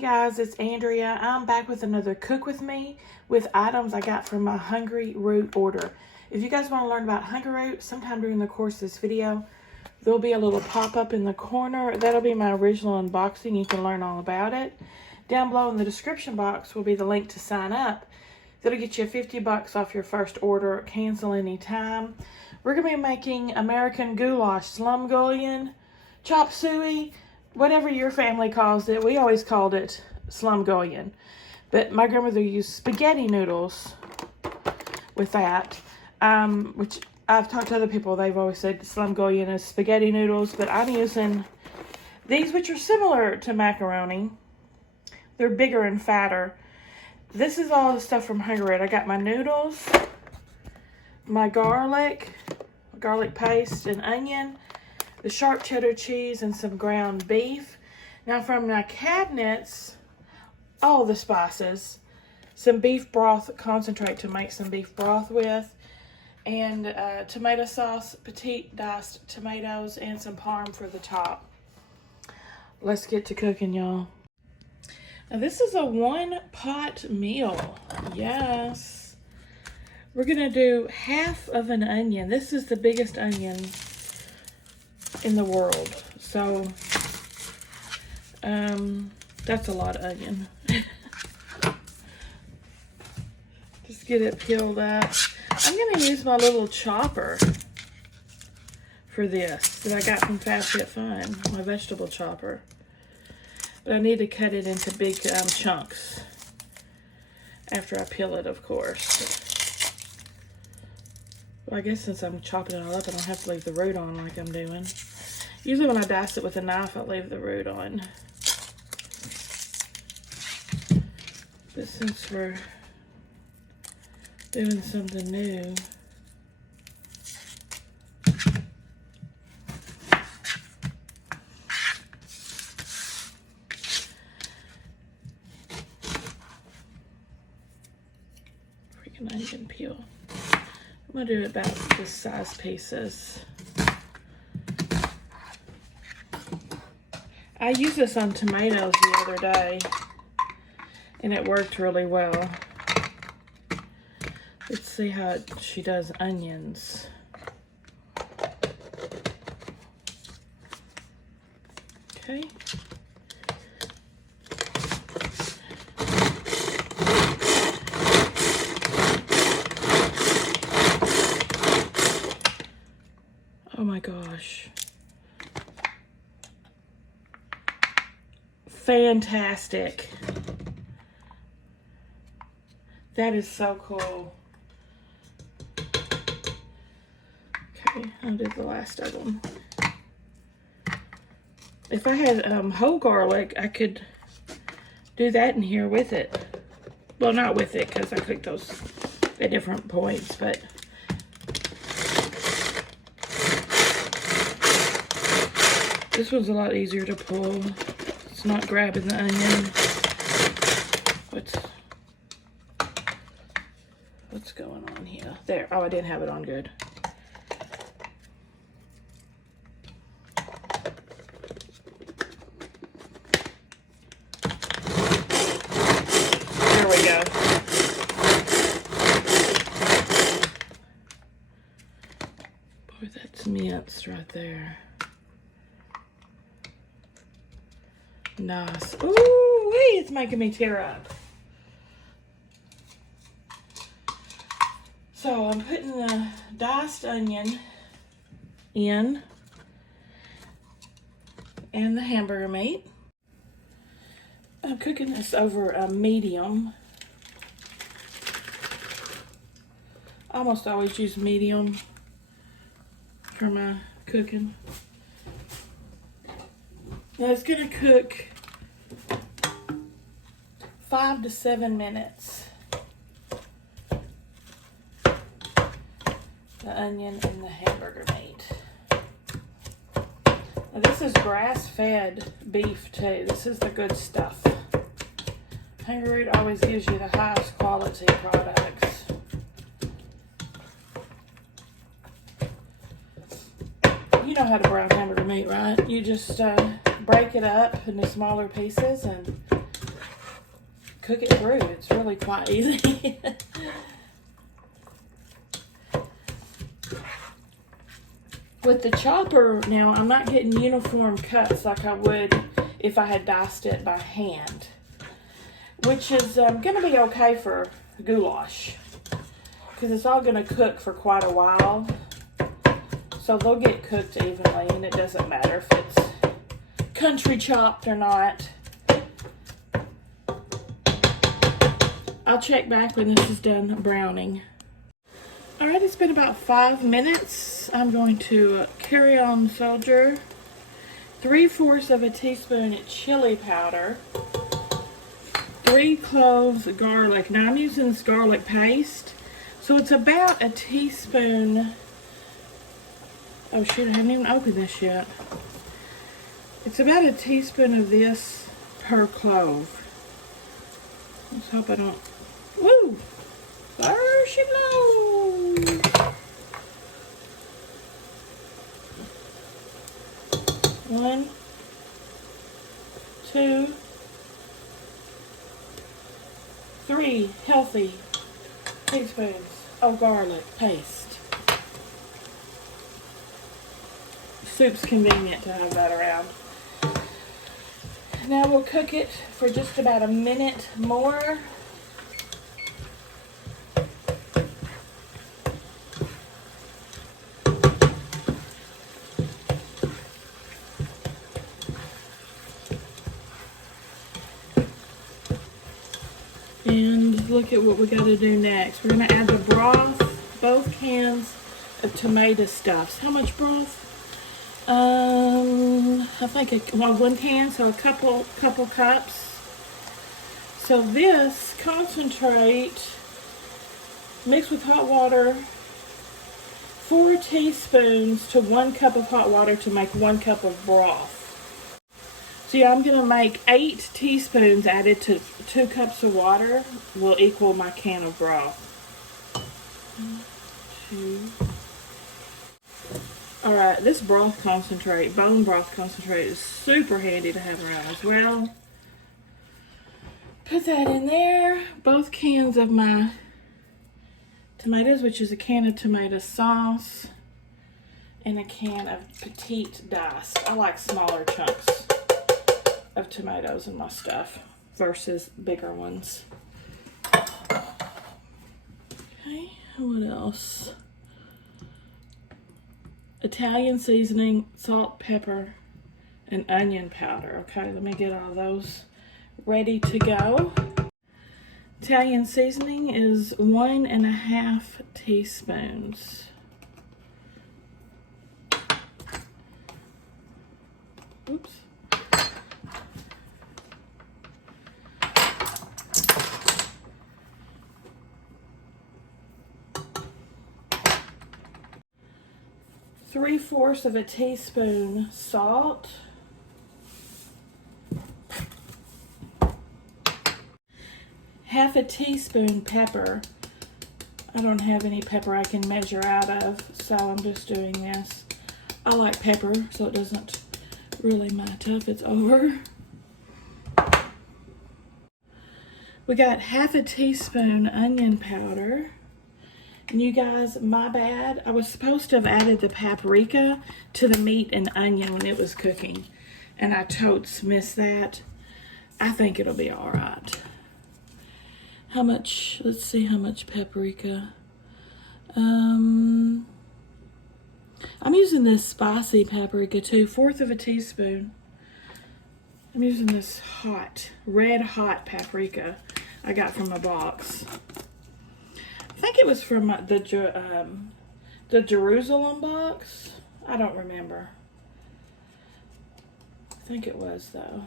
guys, it's Andrea. I'm back with another Cook With Me with items I got from my Hungry Root order. If you guys want to learn about Hungry Root, sometime during the course of this video, there'll be a little pop-up in the corner. That'll be my original unboxing. You can learn all about it. Down below in the description box will be the link to sign up. That'll get you $50 off your first order. Cancel anytime. We're going to be making American goulash, slumgullion, chop suey, whatever your family calls it. We always called it slumgullion. But my grandmother used spaghetti noodles with that, which I've talked to other people. They've always said slumgullion is spaghetti noodles, but I'm using these, which are similar to macaroni. They're bigger and fatter. This is all the stuff from Hungry Root. I got my noodles, my garlic paste, and onion, the sharp cheddar cheese, and some ground beef. Now from my cabinets, all the spices, some beef broth concentrate to make some beef broth with, and tomato sauce, petite diced tomatoes, and some parm for the top. Let's get to cooking, y'all. Now this is a one-pot meal. Yes. We're gonna do half of an onion. This is the biggest onion in the world. So, that's a lot of onion. Just get it peeled up. I'm gonna use my little chopper for this that I got from FabFitFun, my vegetable chopper. But I need to cut it into big chunks after I peel it, of course. Well, I guess since I'm chopping it all up, I don't have to leave the root on like I'm doing. Usually when I dice it with a knife, I leave the root on. But since we're doing something new, freaking onion peel. I'm gonna do about this size pieces. I used this on tomatoes the other day, and it worked really well. Let's see how she does onions. Okay. Oh my gosh. Fantastic. That is so cool. Okay, I'll do the last of them. If I had whole garlic, I could do that in here with it. Well, not with it, because I cooked those at different points, but this one's a lot easier to pull. It's not grabbing the onion. What's going on here? There. Oh, I didn't have it on good. There we go. Boy, that's minced right there. Nice. Ooh, it's making me tear up. So I'm putting the diced onion in and the hamburger meat. I'm cooking this over a medium. I almost always use medium for my cooking. Now it's gonna cook 5 to 7 minutes. The onion and the hamburger meat. Now this is grass-fed beef too. This is the good stuff. Hungry Root always gives you the highest quality products. You know how to brown hamburger meat, right? You just break it up into smaller pieces and cook it through. It's really quite easy. With the chopper, now I'm not getting uniform cuts like I would if I had diced it by hand, which is going to be okay for goulash because it's all going to cook for quite a while. So they'll get cooked evenly, and it doesn't matter if it's country chopped or not. I'll check back when this is done browning. All right, it's been about 5 minutes. I'm going to carry on soldier 3/4 of a teaspoon chili powder, 3 cloves of garlic. Now I'm using this garlic paste, so it's about a teaspoon. Oh shoot, I haven't even opened this yet. It's about a teaspoon of this per clove. Let's hope I don't. Woo! There she blows. One, 2, 3 healthy teaspoons of garlic paste. Soup's convenient to have that around. Now we'll cook it for just about a minute more. And look at what we got to do next. We're going to add the broth, both cans of tomato stuffs. How much broth? I think well, 1 can, so a couple cups. So this concentrate mixed with hot water, 4 teaspoons to 1 cup of hot water to make 1 cup of broth. So yeah, I'm gonna make 8 teaspoons added to 2 cups of water will equal my can of broth. 1, 2. All right, this broth concentrate, bone broth concentrate, is super handy to have around as well. Put that in there. Both cans of my tomatoes, which is a can of tomato sauce and a can of petite diced. I like smaller chunks of tomatoes in my stuff versus bigger ones. Okay, what else? Italian seasoning, salt, pepper, and onion powder. Okay, let me get all those ready to go. Italian seasoning is 1.5 teaspoons. Oops. Three-fourths of a teaspoon salt. Half a teaspoon pepper. I don't have any pepper I can measure out of, so I'm just doing this. I like pepper, so it doesn't really matter if it's over. We got half a teaspoon onion powder. And you guys, my bad. I was supposed to have added the paprika to the meat and onion when it was cooking, and I totes missed that. I think it'll be all right. How much? Let's see how much paprika. I'm using this spicy paprika too, 1/4 of a teaspoon. I'm using this red hot paprika I got from a box. I think it was from the Jerusalem box. I don't remember. I think it was though.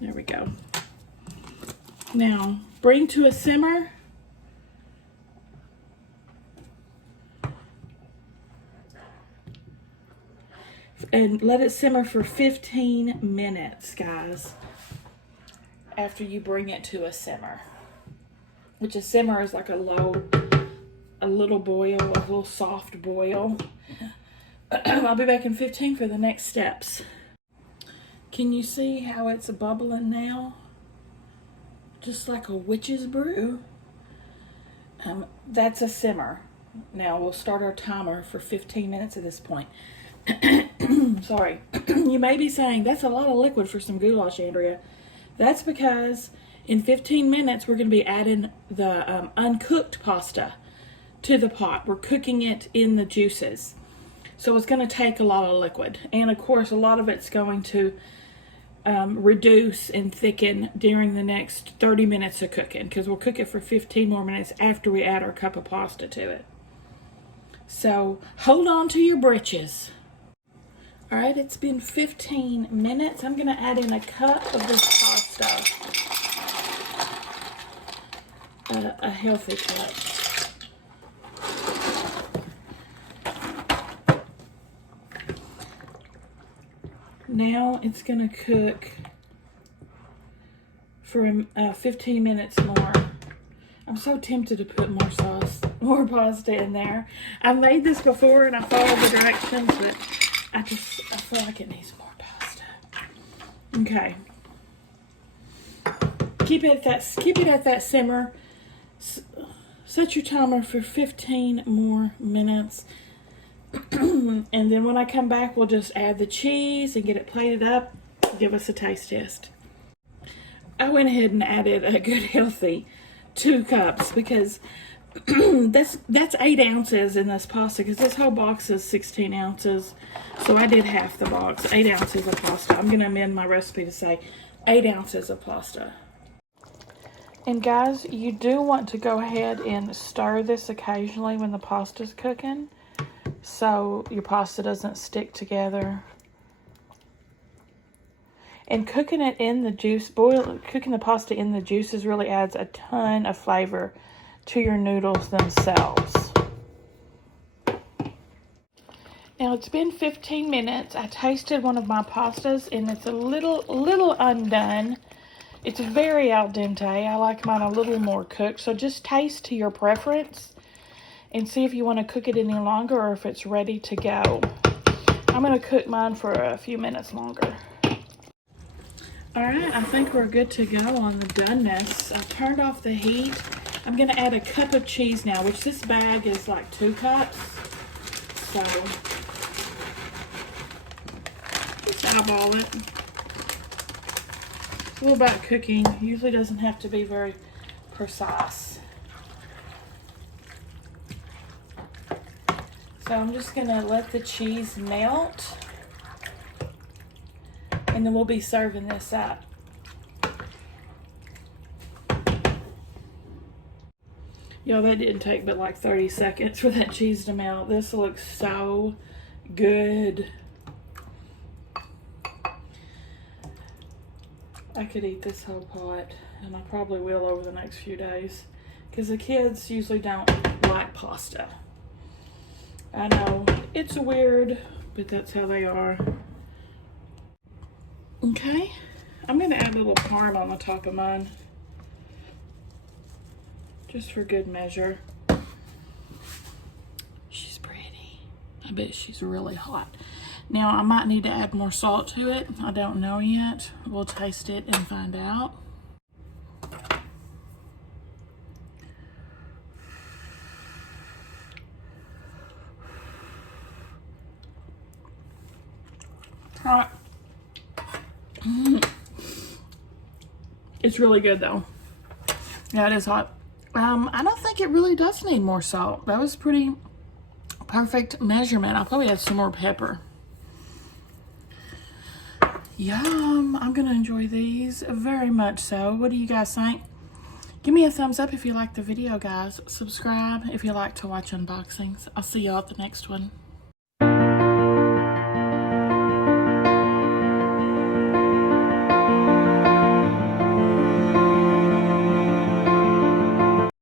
There we go. Now, bring to a simmer. And let it simmer for 15 minutes, guys. After you bring it to a simmer. Which a simmer is like a little boil, a little soft boil. I'll be back in 15 for the next steps. Can you see how it's bubbling now? Just like a witch's brew. That's a simmer. Now we'll start our timer for 15 minutes at this point. Sorry. You may be saying, that's a lot of liquid for some goulash, Andrea. That's because in 15 minutes we're going to be adding the uncooked pasta to the pot. We're cooking it in the juices. So it's going to take a lot of liquid. And of course, a lot of it's going to reduce and thicken during the next 30 minutes of cooking, because we'll cook it for 15 more minutes after we add our cup of pasta to it. So hold on to your britches. All right, it's been 15 minutes. I'm going to add in a cup of this pasta, a healthy cup. Now it's going to cook for 15 minutes more. I'm so tempted to put more pasta in there. I've made this before and I followed the directions, but I feel like it needs more pasta. Okay. Keep it at that simmer. Set your timer for 15 more minutes. And then when I come back, we'll just add the cheese and get it plated up. Give us a taste test. I went ahead and added a good healthy 2 cups because that's 8 ounces in this pasta, because this whole box is 16 ounces. So I did half the box, 8 ounces of pasta. I'm going to amend my recipe to say 8 ounces of pasta. And guys, you do want to go ahead and stir this occasionally when the pasta's cooking, so your pasta doesn't stick together. And cooking it in the juice, cooking the pasta in the juices really adds a ton of flavor to your noodles themselves. Now it's been 15 minutes. I tasted one of my pastas and it's a little undone. It's very al dente. I like mine a little more cooked, so just taste to your preference and see if you want to cook it any longer or if it's ready to go. I'm going to cook mine for a few minutes longer. All right, I think we're good to go on the doneness. I've turned off the heat. I'm going to add a cup of cheese now, which this bag is like 2 cups. So just eyeball it. It's all about cooking. Usually doesn't have to be very precise. So I'm just going to let the cheese melt, and then we'll be serving this up. Y'all, that didn't take but like 30 seconds for that cheese to melt. This looks so good. I could eat this whole pot, and I probably will over the next few days, because the kids usually don't like pasta. I know, it's weird, but that's how they are. Okay, I'm going to add a little parm on the top of mine, just for good measure. She's pretty. I bet she's really hot. Now, I might need to add more salt to it. I don't know yet. We'll taste it and find out. All right. It's really good though. Yeah, it is hot. I don't think it really does need more salt. That was pretty perfect measurement. I'll probably add some more pepper. Yum. I'm gonna enjoy these very much so. What do you guys think? Give me a thumbs up if you like the video, guys. Subscribe if you like to watch unboxings. I'll see y'all at the next one.